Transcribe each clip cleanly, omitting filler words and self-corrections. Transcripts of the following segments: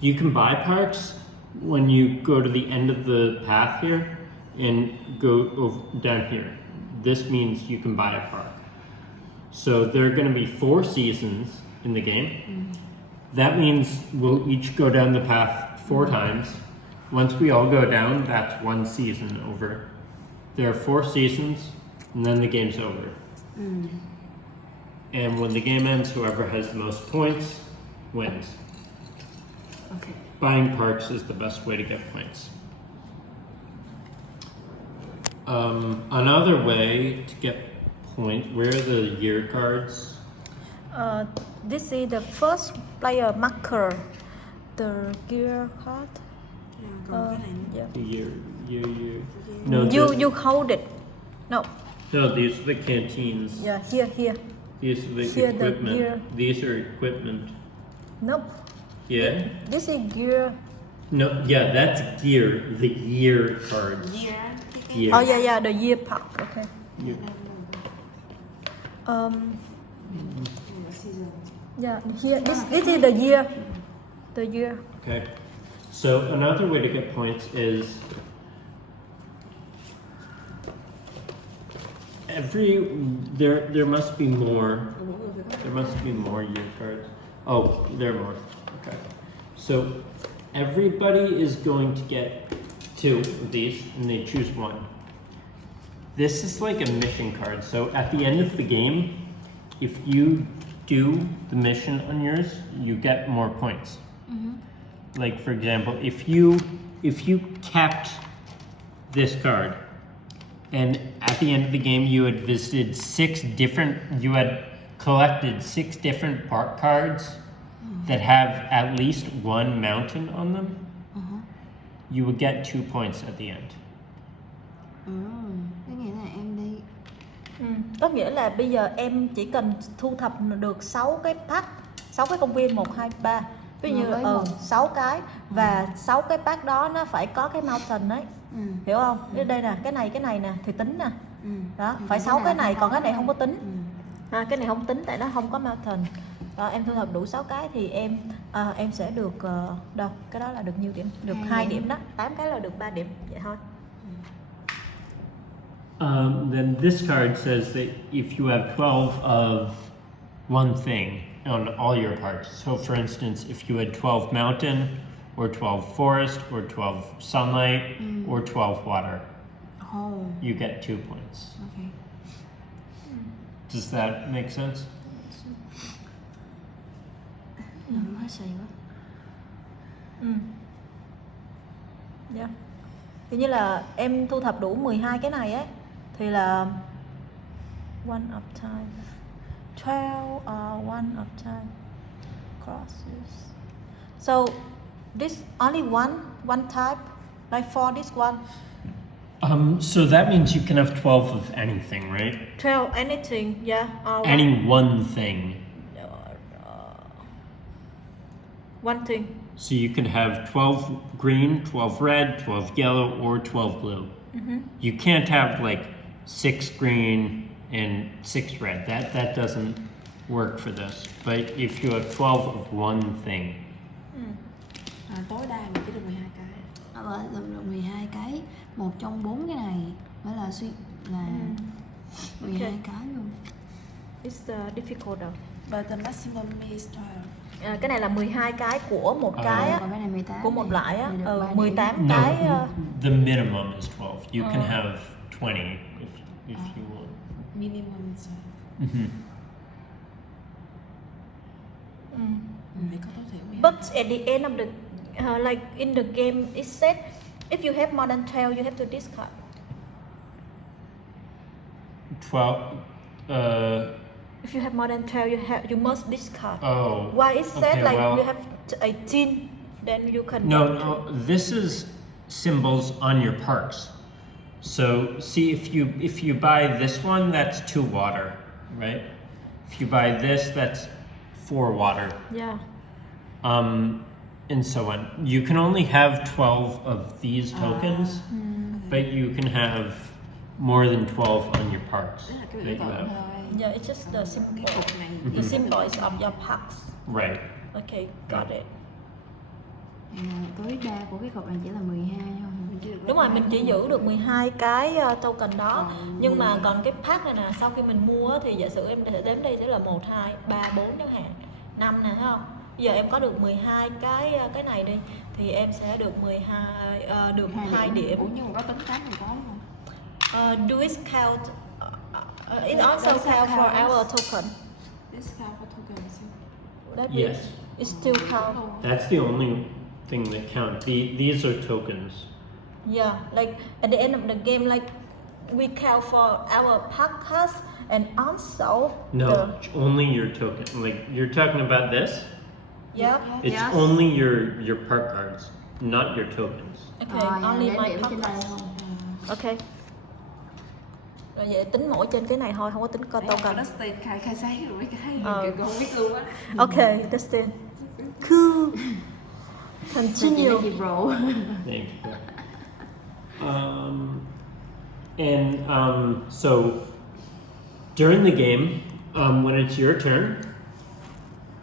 You can buy parks when you go to the end of the path here and go over, down here. This means you can buy a park. So there are going to be 4 seasons in the game. That means we'll each go down the path 4 times. Once we all go down, that's 1 season over. There are 4 seasons, and then the game's over. And when the game ends, whoever has the most points wins. Okay. Buying parks is the best way to get points. Another way to get points, where are the year cards? This is the first player marker. The gear card. Còn cái này nữa. Yeah. The year. No, You hold it. No. no, these are the canteens. Yeah, here. These are the Here, the equipment. gear. These are equipment. Nope. Yeah? This is gear. No, yeah, that's gear. The year cards. Year á, cái Year. Oh yeah, the year pack. Okay. You- season. Yeah, here. This is the year. The year. Okay. So another way to get points is there must be more. There must be more year cards. Oh, there are more. Okay. So everybody is going to get 2 of these, and they choose 1. This is like a mission card. So at the end of the game, if you do the mission on yours, you get more points. Like for example, if you kept this card, and at the end of the game you had visited 6 different, you had collected 6 different park cards that have at least 1 mountain on them, you would get 2 points at the end. Cái nghĩa là em đi. Có nghĩa là bây giờ em chỉ cần thu thập được 6 cái pack, 6 cái công viên 1, 2, 3. Ví dụ như 6 cái và 6 cái pack đó nó phải có cái mountain đấy. Hiểu không? Đây nè, cái này nè thì tính nè. Đó, phải 6 cái này, còn cái này không có tính. Cái này không tính tại nó không có mountain. Đó, em thu thập đủ 6 cái thì em sẽ được đâu, cái đó là được nhiêu điểm? Được 2 điểm đó, 8 cái là được 3 điểm vậy thôi. Then this card says that if you have 12 of one thing on all your parks, so for instance, if you had 12 mountain, or 12 forest, or 12 sunlight, or 12 water, you get 2 points. Okay. Does that make sense? Hơi xì quá. Yeah. Kiểu như là em thu thập đủ 12 cái này ấy thì là one of time, 12 one of time crosses. So this only one type, like for this one. So that means you can have 12 of anything, right? 12 anything, yeah. Any one thing. One thing. So you can have 12 green, 12 red, 12 yellow, or 12 blue. You can't have like 6 green and 6 red. That doesn't work for this. But if you have 12 of one thing. Tối đa mình chỉ được 12 cái. Được 12 cái. Một trong 4 cái này phải là 12 cái luôn. It's difficult though. But the maximum is 12. Cái này là 12 cái của một cái á, Còn cái này 18 của một loại á, thì được 3 18 điểm. cái. The minimum is 12. You can have 20 if you want. Minimum is 12. Phải có tối thiểu 12. But at the end of the like in the game it said if you have more than 12 you have to discard. 12. If you have more than 12 you must discard. Oh. Why it said okay, like well, you have 18 then you can. No. This is symbols on your parks. So see if you buy this one, that's 2 water, right? If you buy this, that's 4 water. Yeah. And so on. You can only have 12 of these tokens, but you can have more than 12 on your parks Đó là cái that biểu you tượng have. thôi. Yeah, it's just the symbol. Cái cục này. The symbol is of your parks. Right. Okay, got it. Tối đa của cái cột này chỉ là 12 thôi. Đúng rồi, mình chỉ giữ được 12 cái token đó. Nhưng mà còn cái pack này nè, sau khi mình mua á, thì giả sử em sẽ đếm đây sẽ là 1, 2, 3, 4 chẳng hạn, 5 nè, thấy không? Bây giờ em có được 12 cái này đi thì em sẽ được 12 được 2 điểm. Ủa nhưng mà có tính toán mình có không? Do it count? It also count for our token. Discount for tokens. That means Yes. it still count. That's the only thing that counts. These are tokens. Yeah, like at the end of the game, like we count for our podcast and also No, only your token. Like you're talking about this. yeah. It's Yes. only your park cards, not your tokens. Okay, only my trên đây podcast. không? Okay. Rồi vậy tính mỗi trên cái này thôi, không có tính Đấy, token. nó khai sáng rồi mấy cái Ờ. kiểu con không biết luôn á. Okay, Dustin. Cool. Continue. Gì bro? Thank you. So during the game, when it's your turn,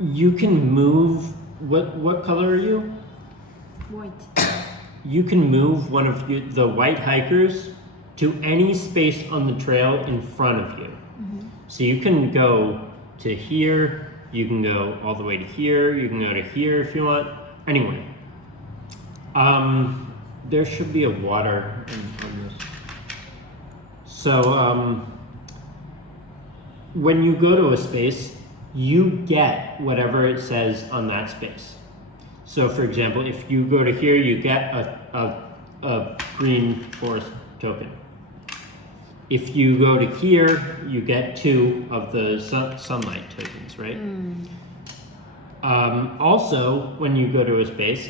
you can move. What color are you? White. You can move one of the white hikers to any space on the trail in front of you. So you can go to here, you can go all the way to here, you can go to here if you want. Anyway, there should be a water on this. So when you go to a space, you get whatever it says on that space. So for example, if you go to here, you get a green forest token. If you go to here, you get 2 of the sunlight tokens, right? Also, when you go to a space,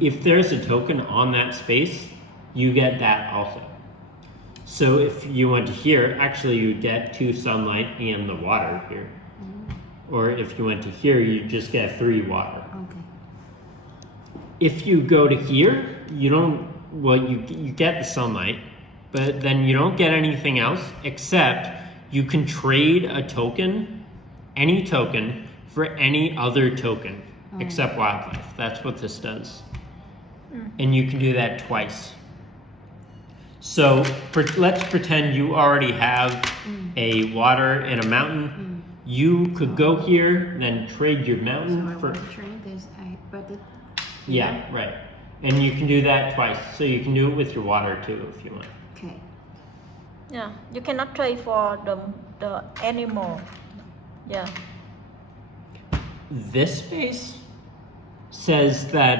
if there's a token on that space, you get that also. So if you went to here, actually you get 2 sunlight and the water here. Or if you went to here, you just get 3 water. Okay. If you go to here, you get the sunlight, but then you don't get anything else except you can trade a token, any token, for any other token except wildlife. That's what this does. And you can do that twice. So let's pretend you already have a water and a mountain. You could go here, then trade your mountain for... Train this, but it... Yeah, right. And you can do that twice. So you can do it with your water too if you want. Okay. Yeah, you cannot trade for the animal. Yeah. This space says that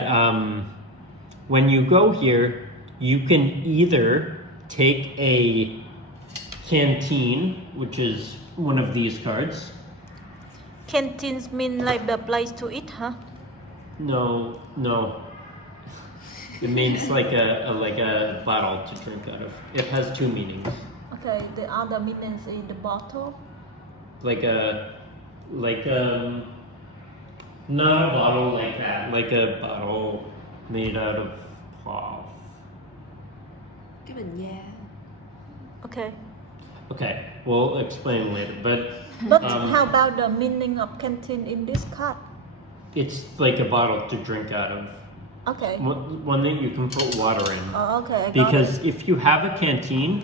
when you go here, you can either take a canteen, which is one of these cards. Canteens mean like the place to eat, huh? No. It means like a bottle to drink out of. It has 2 meanings. Okay, the other meanings in the bottle. Not a bottle like that. Like a bottle made out of cloth. Cái bình da. Okay. Okay, we'll explain later. But how about the meaning of canteen in this card? It's like a bottle to drink out of. Okay. One that you can put water in. Oh, okay. I got Because it. if you have a canteen,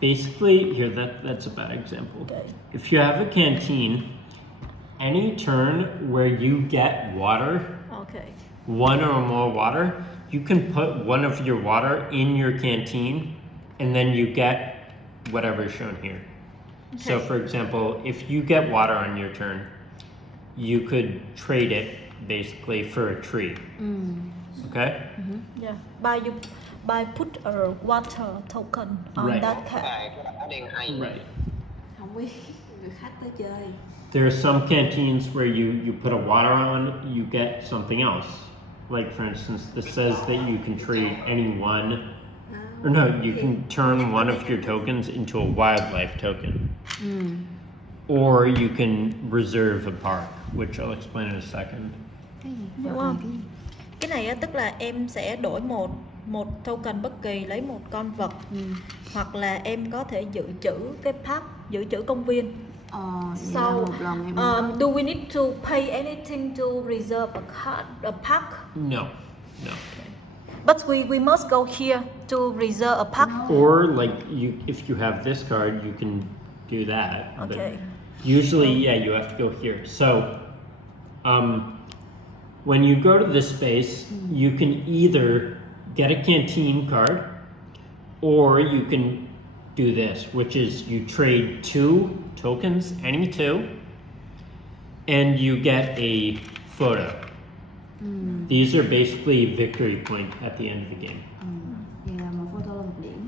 basically, here, that's a bad example. Okay. If you have a canteen, any turn where you get water, Okay. 1 or more water, you can put one of your water in your canteen, and then you get whatever is shown here. So Okay. for example, if you get water on your turn, you could trade it basically for a tree. Okay? Yeah. By put a water token on Right. that card. Right. Không biết, người khách tới chơi. There are some canteens where you put a water on, you get something else. Like for instance, this says that you can trade any one, or no, you can turn one of your tokens into a wildlife token. Or you can reserve a park, which I'll explain in a second. Cái gì? Đúng Rồi, không? cái gì? Cái này á, tức là em sẽ đổi một token bất kỳ, lấy một con vật, hoặc là em có thể dự trữ cái park, dự trữ công viên. Vậy So, là một lần em do we need to pay anything to reserve a park? No. No. But we must go here to reserve a park. Or like if you have this card, you can do that. Okay. But usually, yeah, you have to go here. So, when you go to this space, you can either get a canteen card, or you can do this, which is you trade 2 tokens, any 2, and you get a photo. These are basically victory point at the end of the game. Vậy là một photo là 1 điểm.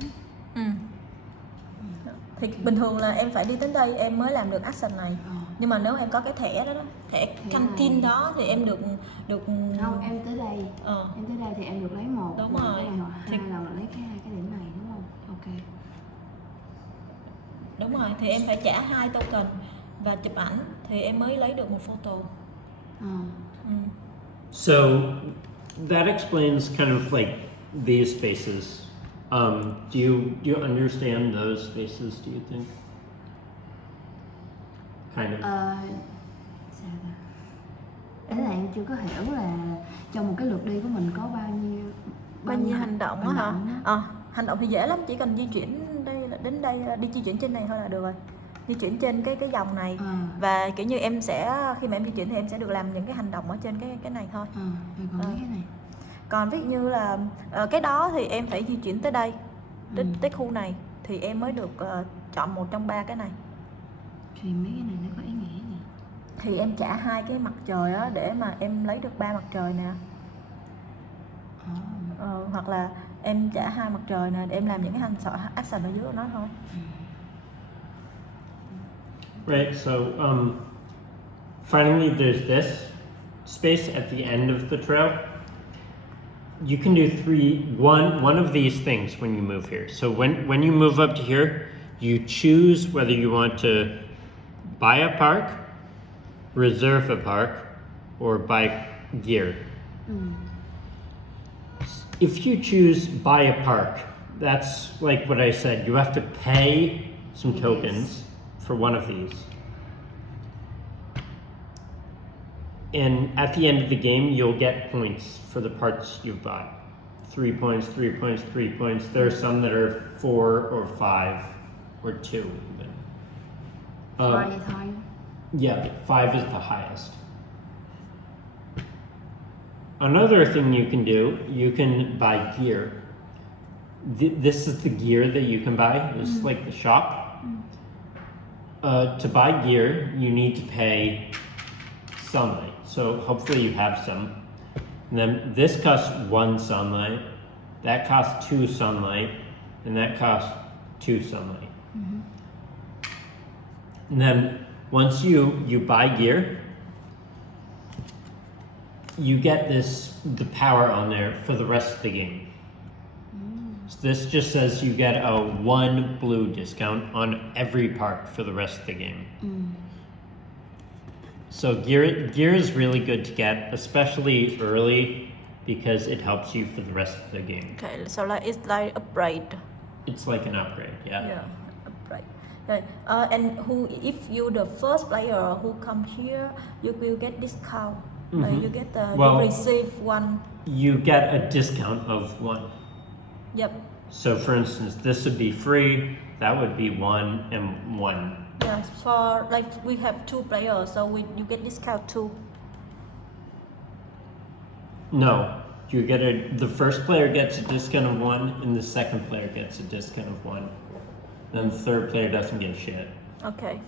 Thì bình thường là em phải đi đến đây em mới làm được action này. Nhưng mà nếu em có cái thẻ đó, thẻ canteen đó thì em được Không, em tới đây. Em tới đây thì em được lấy 1. Đúng rồi. Cái này hoặc 2 là lấy cái 2 cái điểm này đúng không? Ok. Đúng rồi, thì em phải trả 2 token và chụp ảnh thì em mới lấy được một photo. So that explains kind of like these spaces. Do you understand those spaces? Do you think? Kind of. Sao ta? Ý là em chưa có hiểu là trong một cái lượt đi của mình có bao nhiêu hành động á hả? Hành động thì dễ lắm, chỉ cần di chuyển đến đây đi di chuyển trên này thôi là được rồi. Di chuyển trên cái dòng này và kiểu như em sẽ khi mà em di chuyển thì em sẽ được làm những cái hành động ở trên cái này thôi. Rồi còn mấy cái này. Còn ví dụ như là cái đó thì em phải di chuyển tới đây, tới khu này thì em mới được chọn một trong 3 cái này. Thì mấy cái này nó có ý nghĩa gì? Thì em trả 2 cái mặt trời á để mà em lấy được 3 mặt trời nè. Hoặc là em trả 2 mặt trời nè để em làm những cái action ở dưới của nó thôi. Right, so finally there's this space at the end of the trail. You can do one of these things when you move here. So when you move up to here, you choose whether you want to buy a park, reserve a park, or buy gear. If you choose buy a park, that's like what I said, you have to pay some tokens for one of these. And at the end of the game, you'll get points for the parts you've bought. 3 points, 3 points, 3 points. There are some that are 4 or 5 or 2 even. 5 thôi. Yeah, 5 is the highest. Another thing you can do, you can buy gear. This is the gear that you can buy. This is like the shop. To buy gear, you need to pay sunlight. So hopefully you have some. And then this costs 1 sunlight, that costs 2 sunlight, and that costs 2 sunlight. And then once you buy gear, you get the power on there for the rest of the game. So this just says you get a 1 blue discount on every park for the rest of the game. So gear is really good to get, especially early, because it helps you for the rest of the game. Okay, so like it's like upgrade. It's like an upgrade, yeah. Yeah, upgrade. Okay. And if you the first player who come here, you will get discount. You get you receive 1. You get a discount of 1. Yep. So for instance, this would be free, that would be 1 and 1. Yeah, for like we have 2 players, so you get discount 2. No, you get the first player gets a discount of 1, and the second player gets a discount of 1. Then the third player doesn't get shit. Okay.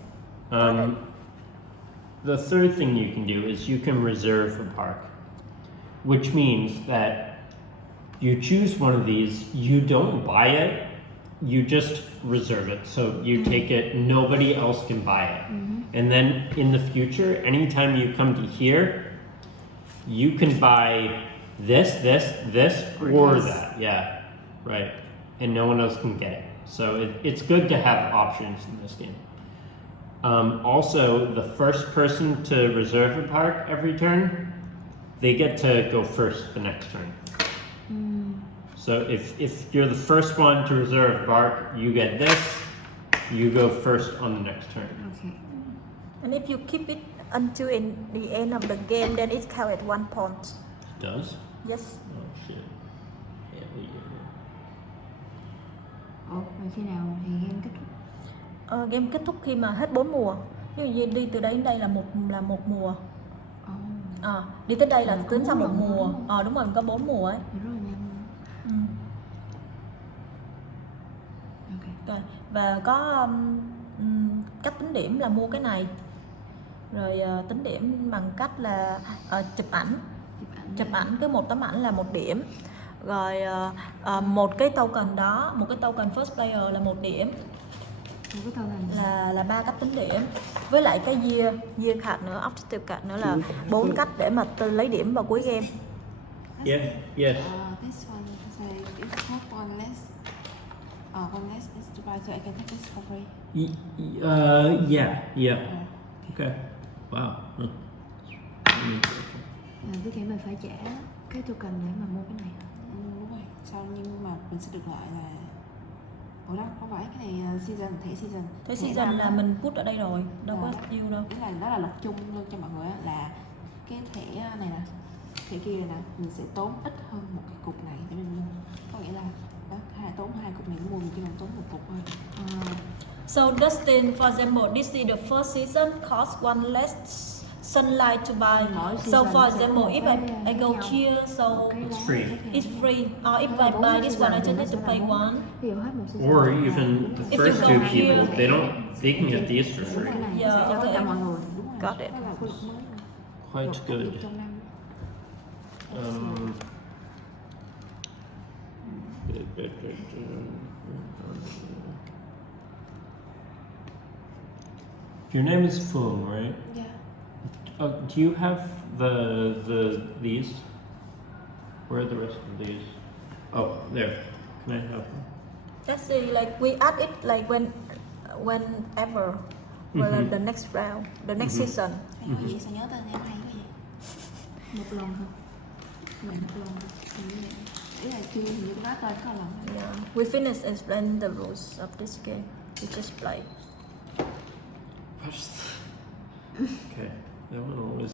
The third thing you can do is you can reserve a park, which means that you choose one of these, you don't buy it, you just reserve it. So you take it, nobody else can buy it. And then in the future, anytime you come to here, you can buy this, or that. Yeah, right. And no one else can get it. So it's good to have options in this game. Also, the first person to reserve a park every turn, they get to go first the next turn. So if you're the first one to reserve a park, you get this, you go first on the next turn. Okay. And if you keep it until the end of the game, then it counts at 1 point. does? Yes. Oh shit. Yeah, Ủa, rồi khi nào thì game kết thúc? Game kết thúc khi mà hết 4 mùa. Ví dụ như đi từ đây đến đây là một mùa. Đi tới đây là Có tính bốn sang một lần nữa, mùa. đúng không? Đúng rồi, mình có 4 mùa ấy. Thì rất là nhanh. Ok. Rồi. Và có cách tính điểm là mua cái này. Rồi tính điểm bằng cách là chụp ảnh. Chụp ảnh cứ một tấm ảnh là 1 điểm. Rồi một cái token đó, một cái token first player là 1 điểm. Một cái tàu Là 3 cách tính điểm. Với lại cái year card nữa, objective card nữa là 4 cách để mà lấy điểm vào cuối game. Yeah, yes. This one, so it's not one less. One less is to buy, so I can take this for free. Yeah. Okay. Wow. Huh. Với cả mình phải trả cái token để mà mua cái này. Đúng rồi. Sau nhưng mà mình sẽ được lại là ủa đâu, không phải cái này season, thẻ season. Thế season là mình put ở đây rồi, đâu có yêu đâu. Cái này nó là luật chung luôn cho mọi người á, là cái thẻ này nè, thẻ kia này nè, mình sẽ tốn ít hơn một cái cục này để mình mua. Có nghĩa là đó, tốn 2 cục này để mua, mình chỉ cần tốn 1 cục thôi. So Dustin, for example, this is the first season, cost one less sunlight to buy. So for example, if I go here, so It's free. it's free. Or if I buy this one, I just need to pay one. Ví dụ hết một season. Or even the If you first go two here- people, they can get these for free. Cái này Yeah, sẽ cho tất cả okay. mọi người. Đúng rồi. Got it. Đó là cái luật mới mà. Quite good. Trong năm. Your name is Phung, right? Yeah. Do you have these? Where are the rest of these? Oh, there. Can I have them? Let's see, like we add it like whenever, Mhm. the next round, the next Mhm. season. Hay có gì sao nhớ tên em hay cái gì? Một lần thôi. Mình một lần. Ý là kia thì như nói tên có lần. Yeah, we finished explaining the rules of this game. We just play. Okay, that one was